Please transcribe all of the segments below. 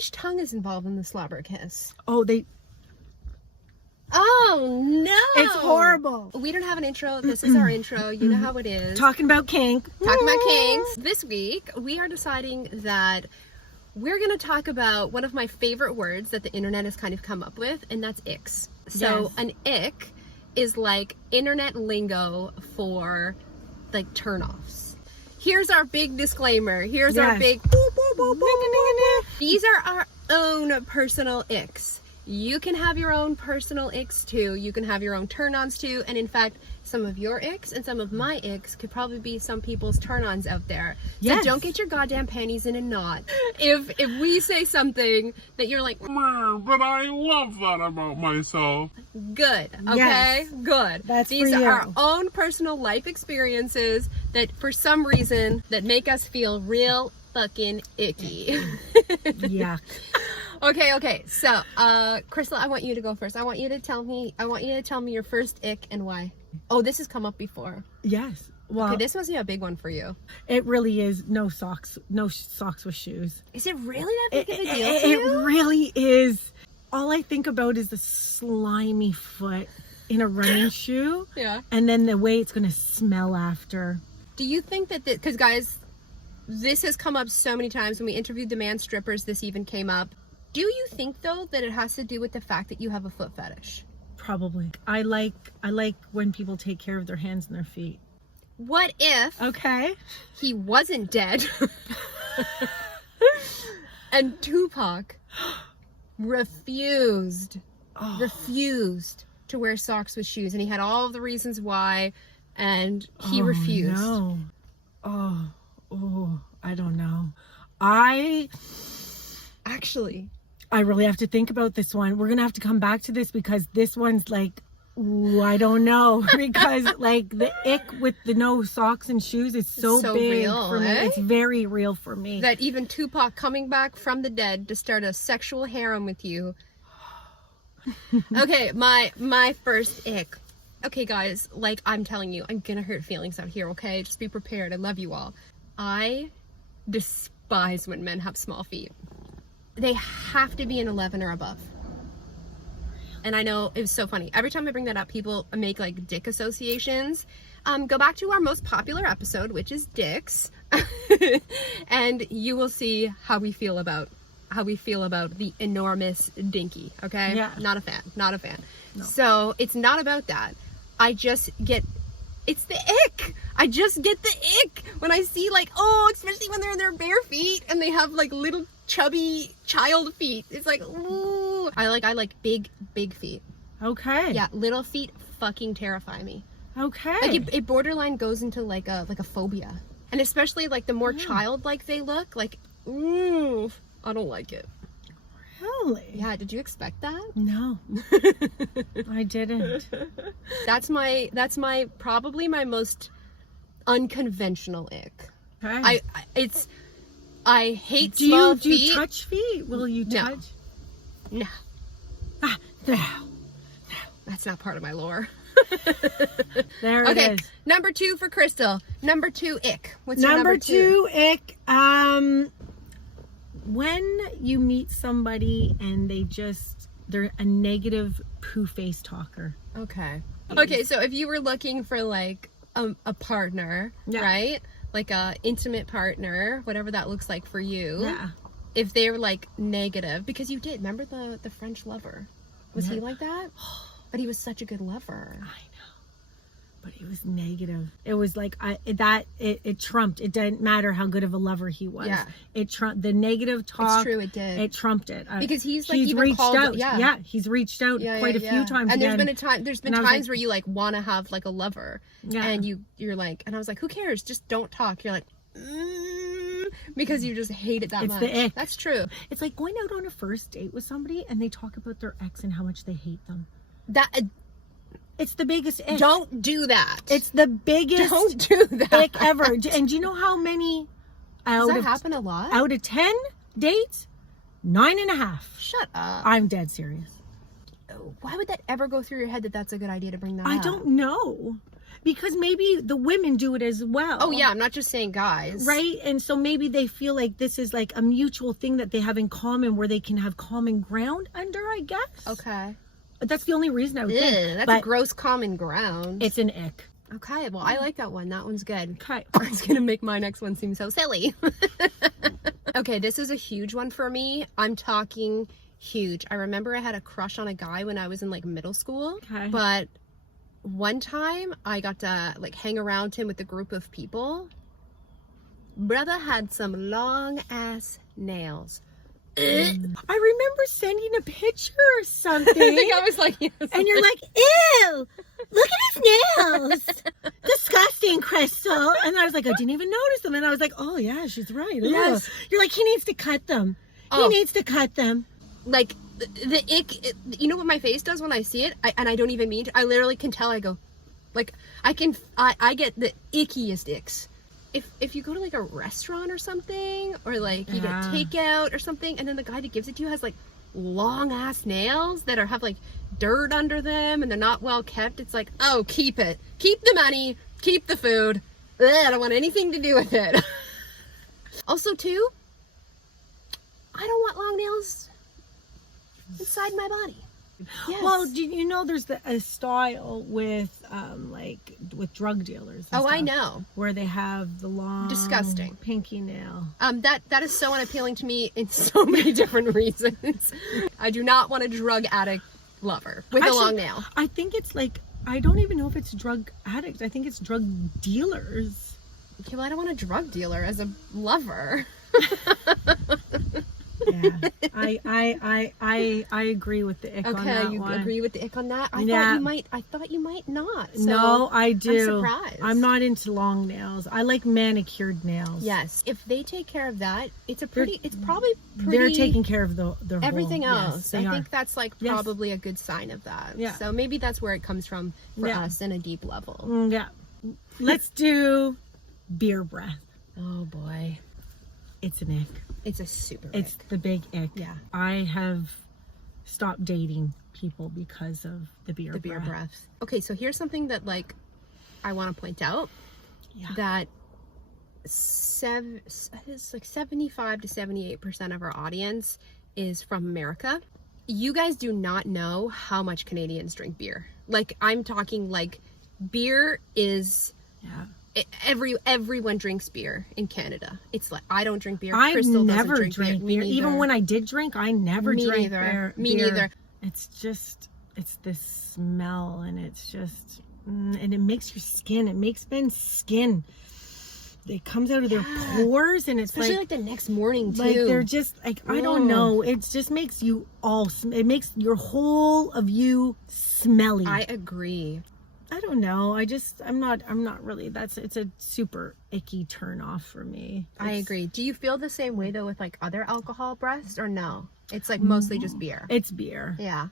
much tongue is involved in the slobber kiss? Oh, Oh, no. it's horrible. We don't have an intro. This is our intro. You know how it is. Talking about kink. Talking about kinks. This week, we are deciding that we're going to talk about one of my favorite words that the internet has kind of come up with, and that's icks. So Yes. an ick is like internet lingo for like turnoffs. Here's our big disclaimer. Here's our Yes. big... These are our own personal icks. You can have your own personal icks too. You can have your own turn-ons too. And in fact, some of your icks and some of my icks could probably be some people's turn-ons out there. Yes. So don't get your goddamn panties in a knot. If we say something that you're like, But I love that about myself. good, okay? Yes. Good. That's These for are you. our own personal life experiences that for some reason that make us feel real fucking icky. Yeah. Okay. So, Crystal, I want you to go first. I want you to tell me your first ick and why. Oh, this has come up before. Yes. Well, Okay, this must be a big one for you. it really is no socks with shoes. Is it really that big of a deal to It you? really is. All I think about is the slimy foot in a running shoe, Yeah. and then the way it's going to smell after. Do you think that because guys, this has come up so many times when we interviewed the man strippers, this even came up. Do you think though that it has to do with the fact that you have a foot fetish? Probably. I like when people take care of their hands and their feet. What if Okay. he wasn't dead and Tupac refused to wear socks with shoes, and he had all the reasons why, and he refused? No. Oh, I don't know. I really have to think about this one. We're gonna have to come back to this because this one's like, ooh, I don't know. Because like the ick with the no socks and shoes is so big real, for me. eh? It's very real for me. That even Tupac coming back from the dead to start a sexual harem with you. Okay, my first ick. Okay, guys, like I'm telling you, I'm gonna hurt feelings out here, okay? Just be prepared. I love you all. I despise when men have small feet. They have to be an 11 or above. And I know it was so funny. Every time I bring that up, people make like dick associations. Go back to our most popular episode, which is dicks, and you will see how we feel about the enormous dinky. Okay, Yeah. Not a fan. No. So it's not about that. It's the ick. I just get the ick when I see like, especially when they're in their bare feet and they have like little chubby child feet. It's like, ooh. I like big feet. Okay. Yeah, little feet fucking terrify me. Okay. Like it borderline goes into like a phobia. And especially like the more childlike they look, like, ooh, I don't like it. Really? Yeah, did you expect that? No. I didn't. That's probably my most unconventional ick. Okay. I hate do small you feet. touch feet? Will you No. touch? No, No. that's not part of my lore. There Okay, it is. number 2 for Crystal. Number 2 ick. What's your Number number 2? 2 ick. When you meet somebody and they're a negative poo face talker. Okay. Okay, so if you were looking for like a partner, Yeah. right? Like a intimate partner, whatever that looks like for you. Yeah. If they were like negative, because you did, remember the French lover? Was he like that? But he was such a good lover. I know. But it was negative. It was like it trumped. It didn't matter how good of a lover he was. Yeah. It trumped the negative talk. It's true, it did. It trumped it. Because he's like he's even reached called, out. yeah. He's reached out quite a few times. And again. there's been And I was times like- where you like want to have like a lover, Yeah. and you're like, and I was like, who cares? Just don't talk. You're like, because you just hate it that It's much. the ick. That's true. It's like going out on a first date with somebody and they talk about their ex and how much they hate them. It's the biggest ick. Don't do that. It's the biggest Don't do that. ick ever. And do you know how many Does out that of happen a lot? out of 10 dates? 9.5. Shut up. I'm dead serious. Why would that ever go through your head that that's a good idea to bring that up? I don't know. because maybe the women do it as well. Oh yeah, I'm not just saying guys. Right? And so maybe they feel like this is like a mutual thing that they have in common where they can have common ground under, I guess. Okay. That's the only reason I would think. That's But a gross common ground. it's an ick. Okay, well, I like that one. That one's good. Okay. It's gonna make my next one seem so silly. Okay, this is a huge one for me. I'm talking huge. I remember I had a crush on a guy when I was in like middle school. Okay. But one time I got to like hang around him with a group of people. Brother had some long ass nails. I remember sending a picture or something. I think I was like, yes. And you're like, ew, look at his nails. Disgusting, Crystal. And I was like, I didn't even notice them. And I was like, oh yeah, she's right. Ugh. Yes. You're like, he needs to cut them. Oh. He needs to cut them. Like the ick, you know what my face does when I see it? And I don't even mean to. I literally can tell. I go, like, I get the ickiest icks. If you go to like a restaurant or something, or like you get takeout or something, and then the guy that gives it to you has like long ass nails that have like dirt under them and they're not well kept, it's like, oh, keep it. Keep the money. Keep the food. Ugh, I don't want anything to do with it. Also, too, I don't want long nails inside my body. Yes. Well, do you know there's a style with like with drug dealers? And I stuff, know. where they have the long, Disgusting pinky nail. That is so unappealing to me in so many different reasons. I do not want a drug addict lover with a long nail. I think it's like, I don't even know if it's drug addicts. I think it's drug dealers. Okay, well, I don't want a drug dealer as a lover. Yeah, I agree with the ick on that Okay, you one. agree with the ick on that? I thought you might not. So No, I do. I'm surprised. I'm not into long nails. I like manicured nails. Yes, if they take care of that, it's probably pretty. They're taking care of the everything whole, else. Yes, I they think are. that's like Yes. probably a good sign of that. Yeah. So maybe that's where it comes from for Yeah. us in a deep level. Yeah. Let's do beer breath. Oh boy, It's an ick. it's a super It's ick. the big ick. Yeah. I have stopped dating people because of the beer The beer breath. breaths. Okay, so here's something that like I want to point out. Yeah. That it's like 75 to 78% of our audience is from America. You guys do not know how much Canadians drink beer. Like, I'm talking like beer is Yeah. everyone drinks beer in Canada. It's like, I don't drink beer. I've Crystal never doesn't drank Me beer. Even neither. when I did drink, I never Me drank neither. beer. Me beer. neither. It's just, it's this smell, and it's just, and it makes your skin, it makes men's skin. It comes out of their pores, and it's especially like the next morning too. like they're just like, I don't know. It just makes you it makes your whole of you smelly. I agree. I don't know. I'm not really, it's a super icky turn off for me. I agree. Do you feel the same way though with like other alcohol breaths, or no? It's like mostly just beer. It's beer. Yeah.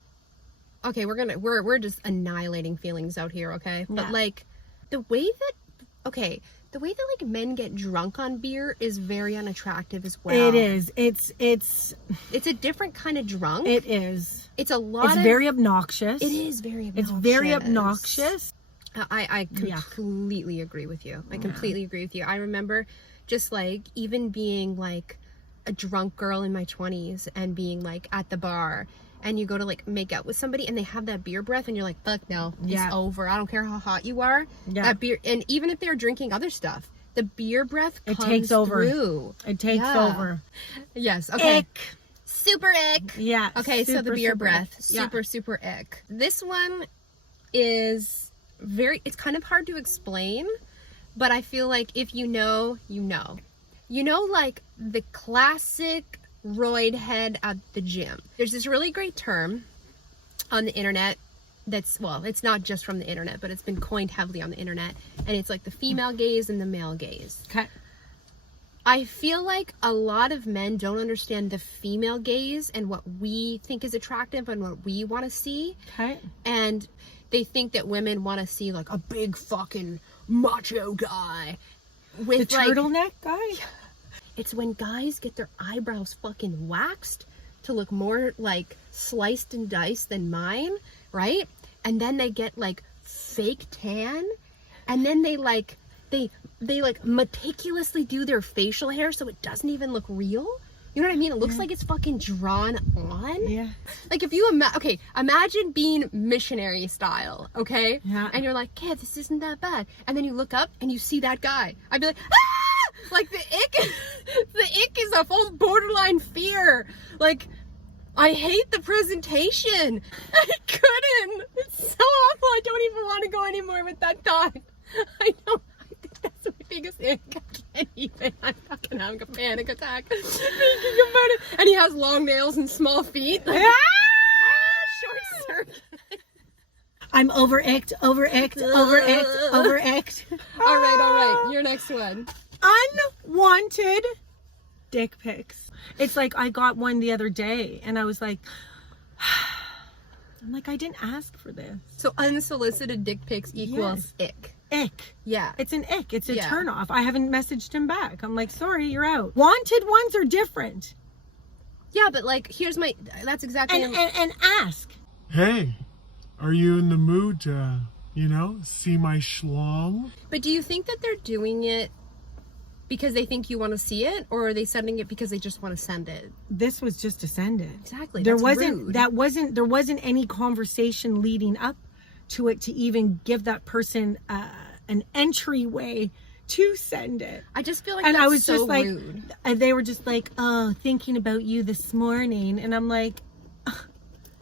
Okay, we're just annihilating feelings out here, okay? But Yeah. like the way that like men get drunk on beer is very unattractive as well. It is. It's a different kind of drunk. it is. It's a lot It's of very obnoxious. It is very obnoxious. It's very obnoxious. I completely agree with you. I completely agree with you. I remember just like even being like a drunk girl in my 20s and being like at the bar, and you go to like make out with somebody and they have that beer breath and you're like, fuck no, it's over. I don't care how hot you are. Yeah. That beer, and even if they're drinking other stuff, the beer breath It comes takes over. through. It takes over. Yes. Okay. Ick. Super ick. Yeah. Okay, so the super, beer super breath, ick. Yeah. super ick. This one is it's kind of hard to explain, but I feel like if you know, you know. You know, like the classic roid head at the gym. There's this really great term on the internet that's, well, it's not just from the internet, but it's been coined heavily on the internet, and it's like the female gaze and the male gaze. Okay. I feel like a lot of men don't understand the female gaze and what we think is attractive and what we want to see. Okay. And they think that women want to see like a big fucking macho guy with The like turtleneck guy? it's when guys get their eyebrows fucking waxed to look more like sliced and diced than mine, right? And then they get like fake tan and then they meticulously do their facial hair so it doesn't even look real. You know what I mean? It looks like it's fucking drawn on. Yeah. Like if you imagine being missionary style, okay? Yeah. And you're like, "Yeah, this isn't that bad." And then you look up and you see that guy. I'd be like, "Ah!" Like the ick is a full borderline fear. Like, I hate the presentation. I couldn't. It's so awful. I don't even want to go anymore with that thought. I think that's my biggest ick. I can't even. I'm fucking having a panic attack thinking about it. And he has long nails and small feet. Like, short circuit. I'm over-icked. All right. Your next one. Unwanted dick pics. It's like I got one the other day and I was like, I'm like, I didn't ask for this. So unsolicited dick pics equals ick. Ick. Yeah. It's an ick. It's a Yeah. turn off. I haven't messaged him back. I'm like, sorry, you're out. Wanted ones are different. Yeah, but like, that's exactly. And ask. Hey, are you in the mood to, see my schlong? But do you think that they're doing it because they think you want to see it, or are they sending it because they just want to send it? This was just to send it. Exactly. There That's rude. there wasn't any conversation leading up to it to even give that person an entryway to send it. I just feel like And that's I was so just like, rude. they were just like, oh, thinking about you this morning, and I'm like,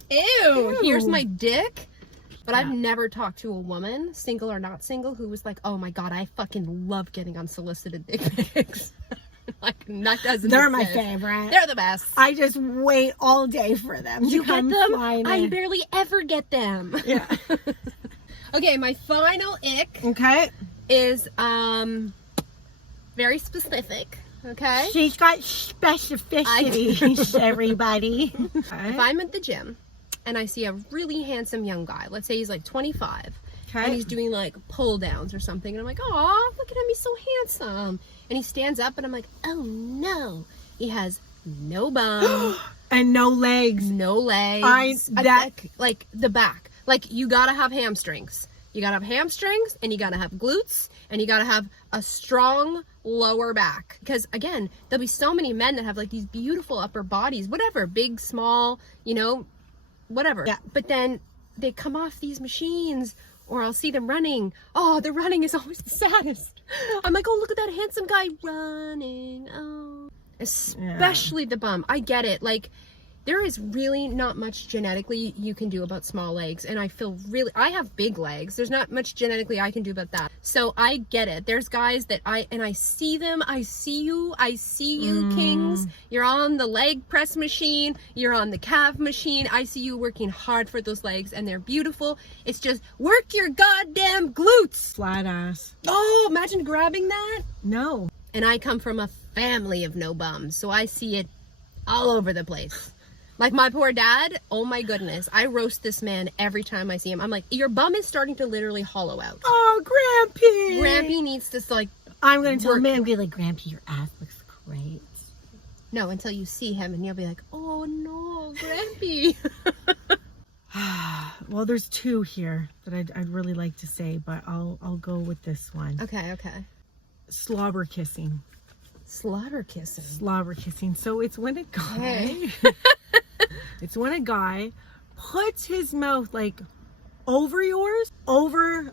Ew. Here's my dick. But Yeah. I've never talked to a woman, single or not single, who was like, "Oh my god, I fucking love getting unsolicited dick pics." Like, that doesn't they're my exist. favorite. They're the best. I just wait all day for them. You to get come them? flying I in. barely ever get them. Yeah. Okay, my final ick Okay. is very specific. Okay. She's got specificities, everybody. If I'm at the gym and I see a really handsome young guy, let's say he's like 25, and he's doing like pull downs or something, and I'm like, "Oh, look at him, he's so handsome." And he stands up and I'm like, "Oh no, he has no bum, and no legs. no legs, like the back. Like, you gotta have hamstrings. You gotta have hamstrings, and you gotta have glutes, and you gotta have a strong lower back. Because again, there'll be so many men that have like these beautiful upper bodies, whatever, big, small, whatever. Yeah. But then they come off these machines, or I'll see them running. Oh, the running is always the saddest. I'm like, "Oh, look at that handsome guy running." Oh, especially the bum. I get it. Like, there is really not much genetically you can do about small legs, and I I have big legs. There's not much genetically I can do about that. So I get it. There's guys that I see them. I see you, kings. You're on the leg press machine. You're on the calf machine. I see you working hard for those legs, and they're beautiful. It's just, work your goddamn glutes. Flat ass. Oh, imagine grabbing that. No. And I come from a family of no bums, so I see it all over the place. Like my poor dad, oh my goodness. I roast this man every time I see him. I'm like, "Your bum is starting to literally hollow out. Oh, Grampy. Grampy needs to I'm going to tell him, be like, Grampy, your ass looks great. no, until you see him and you'll be like, "Oh no, Grampy." Well, there's two here that I'd really like to say, but I'll go with this one. Okay. Slobber kissing. Slaughter kissing. Slobber kissing. So it's when a guy, it's when a guy puts his mouth like over yours, over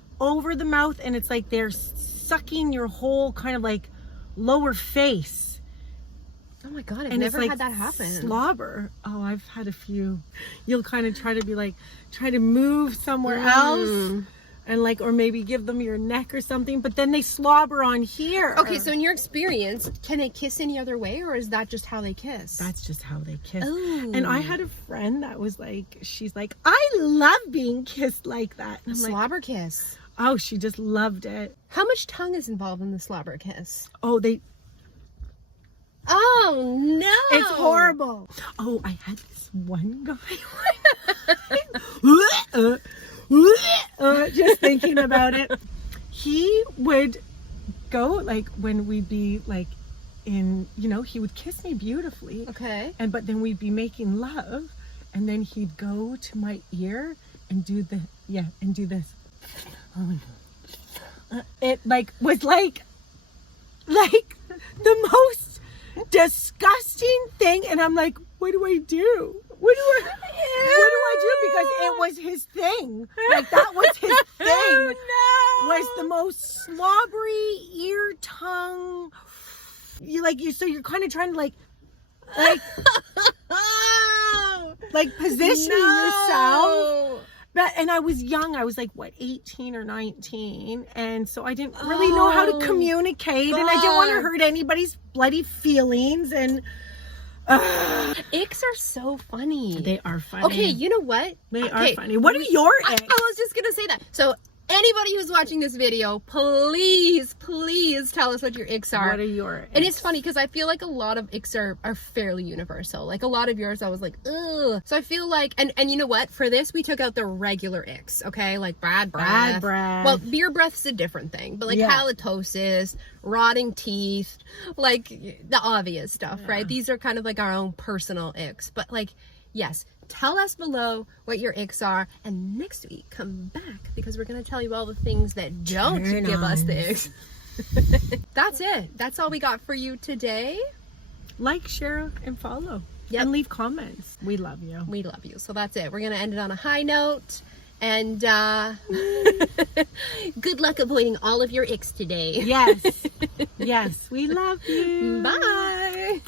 the mouth, and it's like they're sucking your whole kind of like lower face. Oh my god, I've And never it's like had that happen. Slobber. Oh, I've had a few. You'll kind of try to move somewhere else. And like, or maybe give them your neck or something, but then they slobber on here. Okay, so in your experience, can they kiss any other way, or is that just how they kiss? That's just how they kiss. Ooh. And I had a friend that was like, she's like, "I love being kissed like that." And I'm like, slobber kiss. oh, she just loved it. How much tongue is involved in the slobber kiss? Oh, Oh no! it's horrible. Oh, I had this one guy. Just thinking about it. He would go, like, when we'd be like in, he would kiss me beautifully. Okay. But then we'd be making love, and then he'd go to my ear and do this. it like was like the most disgusting thing, and I'm like, what do I do? What do I do? Because it was his thing. Like that was his thing. Oh, no. Was the most slobbery ear tongue. So you're kind of trying to like positioning yourself. And I was young. I was like, 18 or 19. And so I didn't really know how to communicate. And I didn't want to hurt anybody's bloody feelings. And icks are so funny. they are funny. Okay, you know what? They are funny. What are your icks? I was just gonna say that. So anybody who's watching this video, please tell us what your icks are. What are your icks? And it's funny because I feel like a lot of icks are fairly universal. Like a lot of yours I was like, ugh. So I feel like, and you know what? For this, we took out the regular icks, okay? Like bad breath. Bad breath. Well, beer breath's a different thing. But like halitosis, rotting teeth, like the obvious stuff, right? These are kind of like our own personal icks. But like, yes, tell us below what your icks are, and next week come back because we're going to tell you all the things that don't give us the icks. That's it. That's all we got for you today. Like, share, and follow. Yep. And leave comments. We love you. We love you. So that's it. We're going to end it on a high note. And good luck avoiding all of your icks today. Yes. Yes. We love you. Bye.